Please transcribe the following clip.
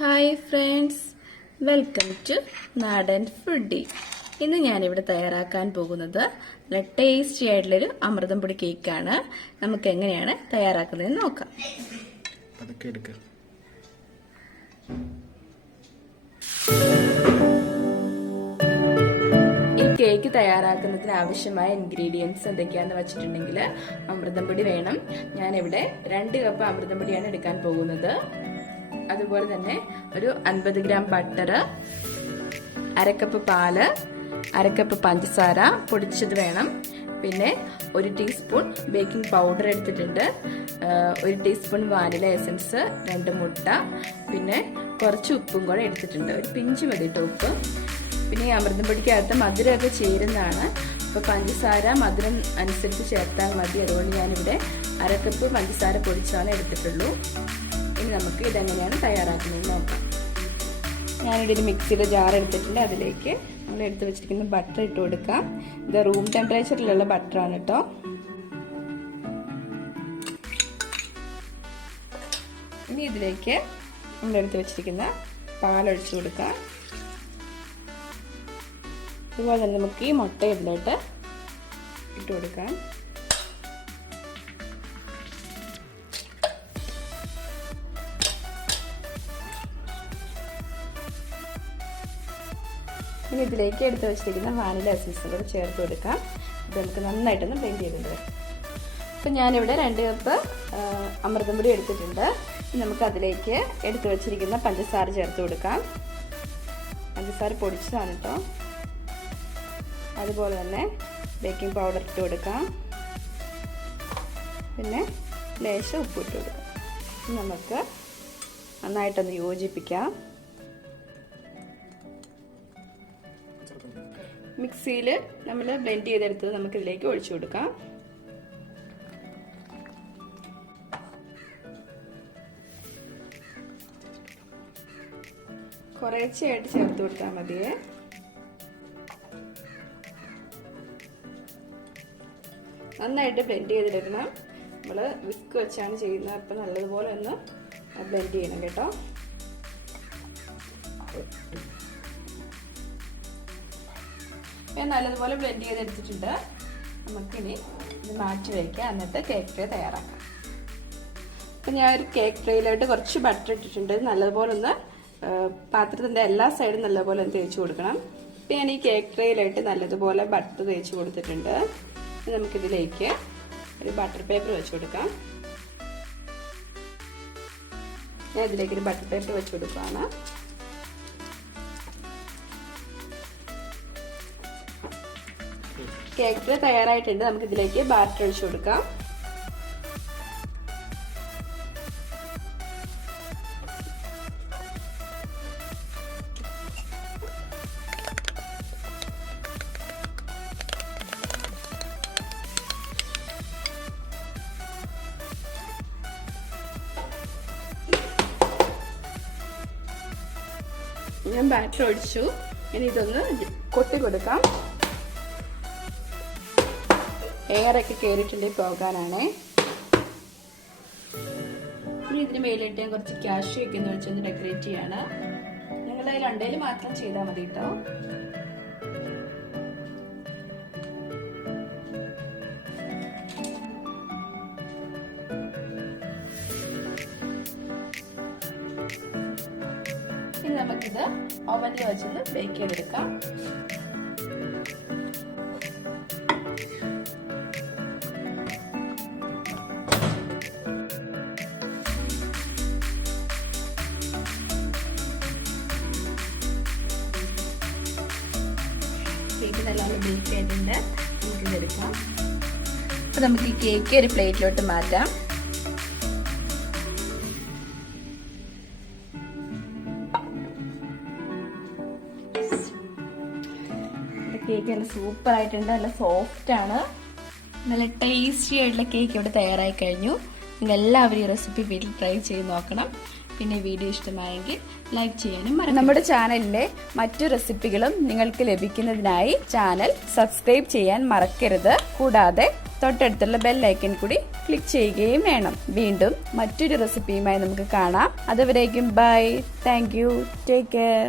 Hi friends, welcome to നാടൻ foodie. ഇന്ന് ഞാനിവിടെ തയ്യാറാക്കാൻ പോകുന്നത് നല്ല ടേസ്റ്റി ആയിട്ടുള്ളൊരു അമൃതം പൊടി കേക്കാണ്. നമുക്ക് എങ്ങനെയാണ് തയ്യാറാക്കുന്നതെന്ന് നോക്കാം. ഈ കേക്ക് തയ്യാറാക്കുന്നതിന് ആവശ്യമായ ഇൻഗ്രീഡിയൻസ് എന്തൊക്കെയാണെന്ന് വെച്ചിട്ടുണ്ടെങ്കിൽ അമൃതം പൊടി വേണം. ഞാനിവിടെ 2 കപ്പ് അമൃതം പൊടിയാണ് എടുക്കാൻ പോകുന്നത്. അതുപോലെ തന്നെ ഒരു 50 ഗ്രാം ബട്ടർ, 1/2 കപ്പ് പാല്, 1/2 കപ്പ് പഞ്ചസാര പൊടിച്ചത് വേണം. പിന്നെ 1 ടീസ്പൂൺ ബേക്കിംഗ് പൗഡർ എടുത്തിട്ടുണ്ട്, 1 ടീസ്പൂൺ വാനില എസൻസ്, 2 മുട്ട, പിന്നെ കുറച്ച് ഉപ്പും കൂടെ എടുത്തിട്ടുണ്ട്. ഒരു പിഞ്ച് മതി കേട്ടോ ഉപ്പ്. പിന്നെ ഈ അമൃതം പൊടിക്കകത്ത് മധുരമൊക്കെ ചേരുന്നതാണ്. അപ്പോൾ പഞ്ചസാര മധുരം അനുസരിച്ച് ചേർത്താൽ മതി. അതുകൊണ്ട് ഞാനിവിടെ 1/2 കപ്പ് പഞ്ചസാര പൊടിച്ചാണ് എടുത്തിട്ടുള്ളൂ. ഇനി നമുക്ക് ഇതെങ്ങനെയാണ് തയ്യാറാക്കുന്നത് നോക്കാം. ഞാനിവിടെ ഒരു മിക്സിയുടെ ജാർ എടുത്തിട്ടുണ്ട്. അതിലേക്ക് നമ്മൾ എടുത്ത് വെച്ചിരിക്കുന്ന ബട്ടർ ഇട്ട് കൊടുക്കാം. ഇത് റൂം ടെമ്പറേച്ചറിലുള്ള ബട്ടറാണ് കേട്ടോ. ഇനി ഇതിലേക്ക് നമ്മൾ എടുത്ത് വെച്ചിരിക്കുന്ന പാലൊഴിച്ചു കൊടുക്കാം. അതുപോലെ തന്നെ നമുക്ക് ഈ മുട്ട ഇതിലോട്ട് ഇട്ട് കൊടുക്കാം. ഇനി ഇതിലേക്ക് എടുത്ത് വെച്ചിരിക്കുന്ന വാനില എസൻസ് കൂടെ ചേർത്ത് കൊടുക്കാം. ഇത് നമുക്ക് നന്നായിട്ടൊന്ന് ബ്ലെൻഡ് ചെയ്തിട്ട്. അപ്പം ഞാനിവിടെ 2 കപ്പ് അമൃതം പൊടി എടുത്തിട്ടുണ്ട്. നമുക്ക് അതിലേക്ക് എടുത്ത് വെച്ചിരിക്കുന്ന പഞ്ചസാര ചേർത്ത് കൊടുക്കാം. പഞ്ചസാര പൊടിച്ചതാണ് കേട്ടോ. അതുപോലെ തന്നെ ബേക്കിംഗ് പൗഡർ ഇട്ട് കൊടുക്കാം. പിന്നെ ലേശം ഉപ്പ് ഇട്ട് കൊടുക്കാം. നമുക്ക് നന്നായിട്ടൊന്ന് യോജിപ്പിക്കാം. മിക്സിയിൽ നമ്മൾ ബ്ലെൻഡ് ചെയ്തെടുത്തത് നമുക്ക് ഇതിലേക്ക് ഒഴിച്ചു കൊടുക്കാം. കുറേശ്ശെയായിട്ട് ചേർത്ത് കൊടുത്താൽ മതിയേ. നന്നായിട്ട് ബ്ലെൻഡ് ചെയ്തെടുക്കണം. നമ്മൾ വിസ്ക് വെച്ചാണ് ചെയ്യുന്നത്. അപ്പം നല്ലതുപോലെ ഒന്ന് ബ്ലെൻഡ് ചെയ്യണം കേട്ടോ. ഞാൻ നല്ലതുപോലെ ബ്ലെൻഡ് ചെയ്തെടുത്തിട്ടുണ്ട്. നമുക്കിനി ഇത് മാറ്റി വയ്ക്കാം. എന്നിട്ട് കേക്ക് ട്രേ തയ്യാറാക്കാം. അപ്പം ഞാൻ ഒരു കേക്ക് ട്രേയിലോട്ട് കുറച്ച് ബട്ടർ ഇട്ടിട്ടുണ്ട്. നല്ലതുപോലെ ഒന്ന് പാത്രത്തിൻ്റെ എല്ലാ സൈഡും നല്ലപോലെ ഒന്ന് തേച്ച് കൊടുക്കണം. അപ്പം ഞാൻ ഈ കേക്ക് ട്രേയിലായിട്ട് നല്ലതുപോലെ ബട്ടർ തേച്ച് കൊടുത്തിട്ടുണ്ട്. നമുക്കിതിലേക്ക് ഒരു ബട്ടർ പേപ്പർ വെച്ച് കൊടുക്കാം. ഞാൻ ഇതിലേക്ക് ഒരു ബട്ടർ പേപ്പർ വെച്ച് കൊടുക്കുകയാണ്. കേക്ക് ട്രേ തയ്യാറായിട്ടുണ്ട്. നമുക്ക് ഇതിലേക്ക് ബാറ്റർ ഒഴിച്ചു കൊടുക്കാം. ഞാൻ ബാറ്റർ ഒഴിച്ചു. ഇനി ഇതൊന്ന് കൊട്ടി കൊടുക്കാം. എയറൊക്കെ കയറിയിട്ടുണ്ടെങ്കിൽ പോകാനാണേ. ഇനി ഇതിന് മേലിട്ട് ഞാൻ കുറച്ച് കാഷ്യൂ ഒക്കെ ഒന്ന് വെച്ചൊന്ന് ഡെക്കറേറ്റ് ചെയ്യാണ്. നിങ്ങൾ രണ്ടേൽ മാത്രം ചെയ്താൽ മതി കേട്ടോ. ഇനി നമുക്കിത് ഓവനിൽ വെച്ചൊന്ന് ബേക്ക് ചെയ്തെടുക്കാം. കേക്ക് നല്ലോണം ബേക്ക് ആയിട്ടുണ്ട്. നമുക്കിത് എടുക്കാം. അപ്പം നമുക്ക് ഈ കേക്ക് ഒരു പ്ലേറ്റിലോട്ട് മാറ്റാം. കേക്ക് നല്ല സൂപ്പർ ആയിട്ടുണ്ട്. നല്ല സോഫ്റ്റ് ആണ്. നല്ല ടേസ്റ്റി ആയിട്ടുള്ള കേക്ക് ഇവിടെ തയ്യാറായി കഴിഞ്ഞു. നിങ്ങൾ എല്ലാവരും ഈ റെസിപ്പി വീട്ടിൽ ട്രൈ ചെയ്ത് നോക്കണം. പിന്നെ വീഡിയോ ഇഷ്ടമായെങ്കിൽ ലൈക്ക് ചെയ്യാനും മറക്കരുത്. നമ്മുടെ ചാനലിലെ മറ്റു റെസിപ്പികളും നിങ്ങൾക്ക് ലഭിക്കുന്നതിനായി ചാനൽ സബ്സ്ക്രൈബ് ചെയ്യാൻ മറക്കരുത്. കൂടാതെ തൊട്ടടുത്തുള്ള ബെൽ ഐക്കൺ കൂടി ക്ലിക്ക് ചെയ്യുകയും വേണം. വീണ്ടും മറ്റൊരു റെസിപ്പിയുമായി നമുക്ക് കാണാം. അതുവരേക്കും bye. Thank you. Take care.